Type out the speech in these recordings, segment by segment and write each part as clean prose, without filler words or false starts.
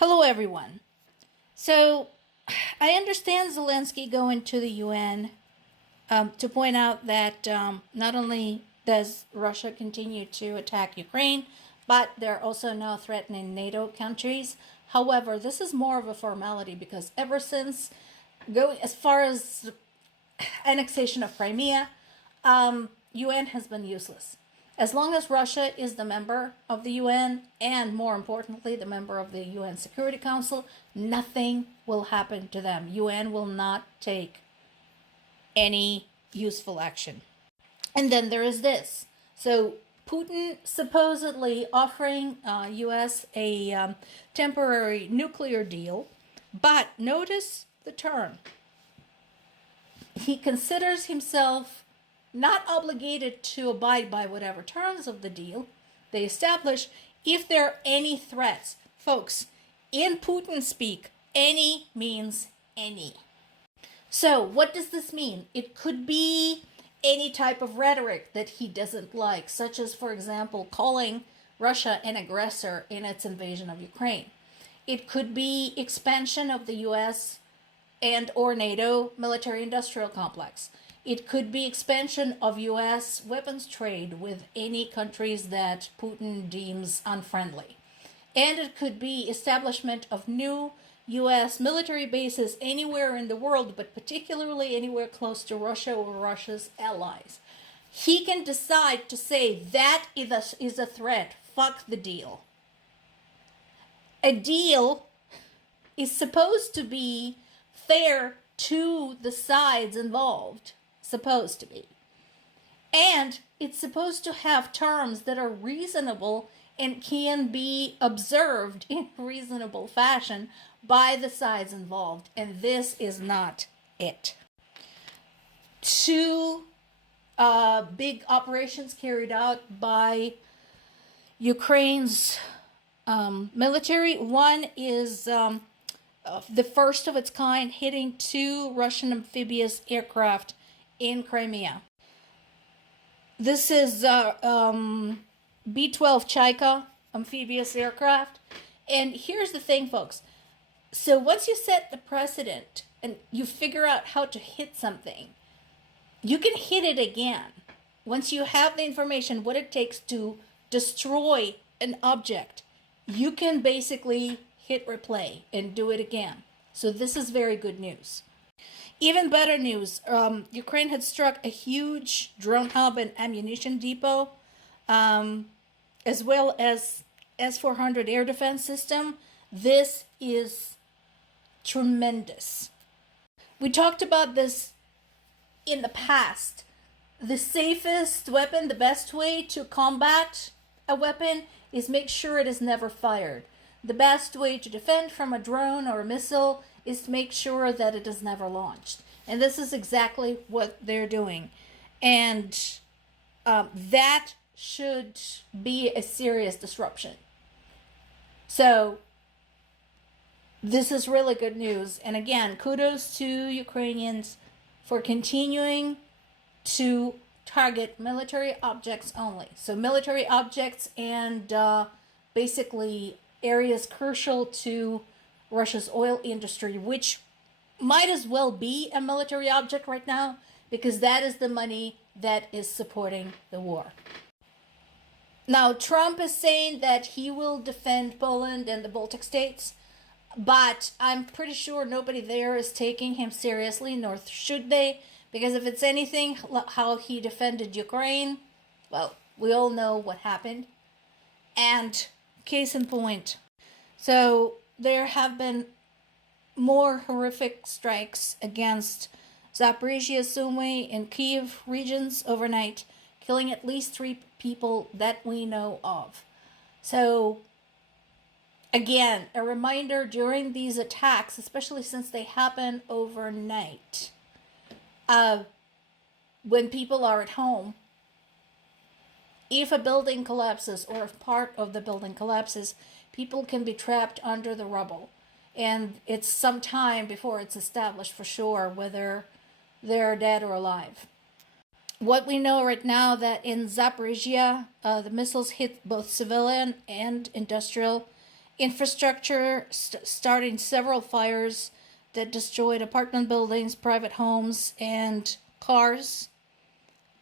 Hello, everyone. So, I understand Zelensky going to the UN to point out that not only does Russia continue to attack Ukraine, but they're also now threatening NATO countries. However, this is more of a formality because ever since going as far as annexation of Crimea, UN has been useless. As long as Russia is the member of the UN, and more importantly, the member of the UN Security Council, nothing will happen to them. UN will not take any useful action. And then there is this. So Putin supposedly offering US a temporary nuclear deal, but notice the term. He considers himself not obligated to abide by whatever terms of the deal they establish if there are any threats. Folks, in Putin speak, any means any. So what does this mean? It could be any type of rhetoric that he doesn't like, such as, for example, calling Russia an aggressor in its invasion of Ukraine. It could be expansion of the US and or NATO military-industrial complex. It could be expansion of U.S. weapons trade with any countries that Putin deems unfriendly. And it could be establishment of new U.S. military bases anywhere in the world, but particularly anywhere close to Russia or Russia's allies. He can decide to say that is a threat. Fuck the deal. A deal is supposed to be fair to the sides involved. Supposed to be. And it's supposed to have terms that are reasonable and can be observed in reasonable fashion by the sides involved. And this is not it. Two big operations carried out by Ukraine's military. One is the first of its kind, hitting two Russian amphibious aircraft in Crimea. This is B-12 Chaika amphibious aircraft. And here's the thing, folks. So once you set the precedent and you figure out how to hit something, you can hit it again. Once you have the information, what it takes to destroy an object, you can basically hit replay and do it again. So this is very good news. Even better news, Ukraine had struck a huge drone hub and ammunition depot, as well as S-400 air defense system. This is tremendous. We talked about this in the past. The safest weapon, the best way to combat a weapon is make sure it is never fired. The best way to defend from a drone or a missile is to make sure that it is never launched. And this is exactly what they're doing. And that should be a serious disruption. So this is really good news. And again, kudos to Ukrainians for continuing to target military objects only. So military objects and basically areas crucial to Russia's oil industry, which might as well be a military object right now because that is the money that is supporting the war. Now, Trump is saying that he will defend Poland and the Baltic states, but I'm pretty sure nobody there is taking him seriously, nor should they, because if it's anything how he defended Ukraine, well, we all know what happened. And case in point. So there have been more horrific strikes against Zaporizhia, Sumy, and Kyiv regions overnight, killing at least 3 people that we know of. So again, a reminder during these attacks, especially since they happen overnight, when people are at home, if a building collapses or if part of the building collapses, people can be trapped under the rubble. And it's some time before it's established for sure whether they're dead or alive. What we know right now that in Zaporizhia, the missiles hit both civilian and industrial infrastructure, starting several fires that destroyed apartment buildings, private homes, and cars.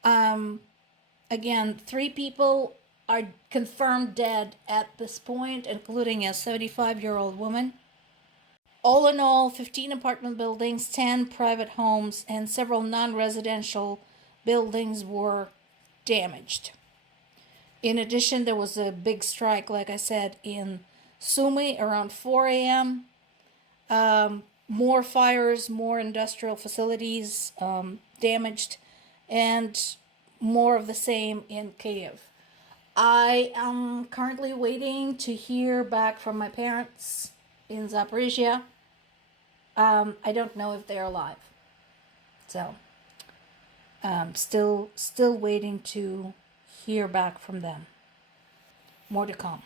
Again, 3 people are confirmed dead at this point, including a 75-year-old woman. All in all, 15 apartment buildings, 10 private homes, and several non-residential buildings were damaged. In addition, there was a big strike, like I said, in Sumy around 4 a.m. More fires, more industrial facilities damaged, and more of the same in Kiev. I am currently waiting to hear back from my parents in Zaporizhia. I don't know if they're alive. So, still waiting to hear back from them. More to come.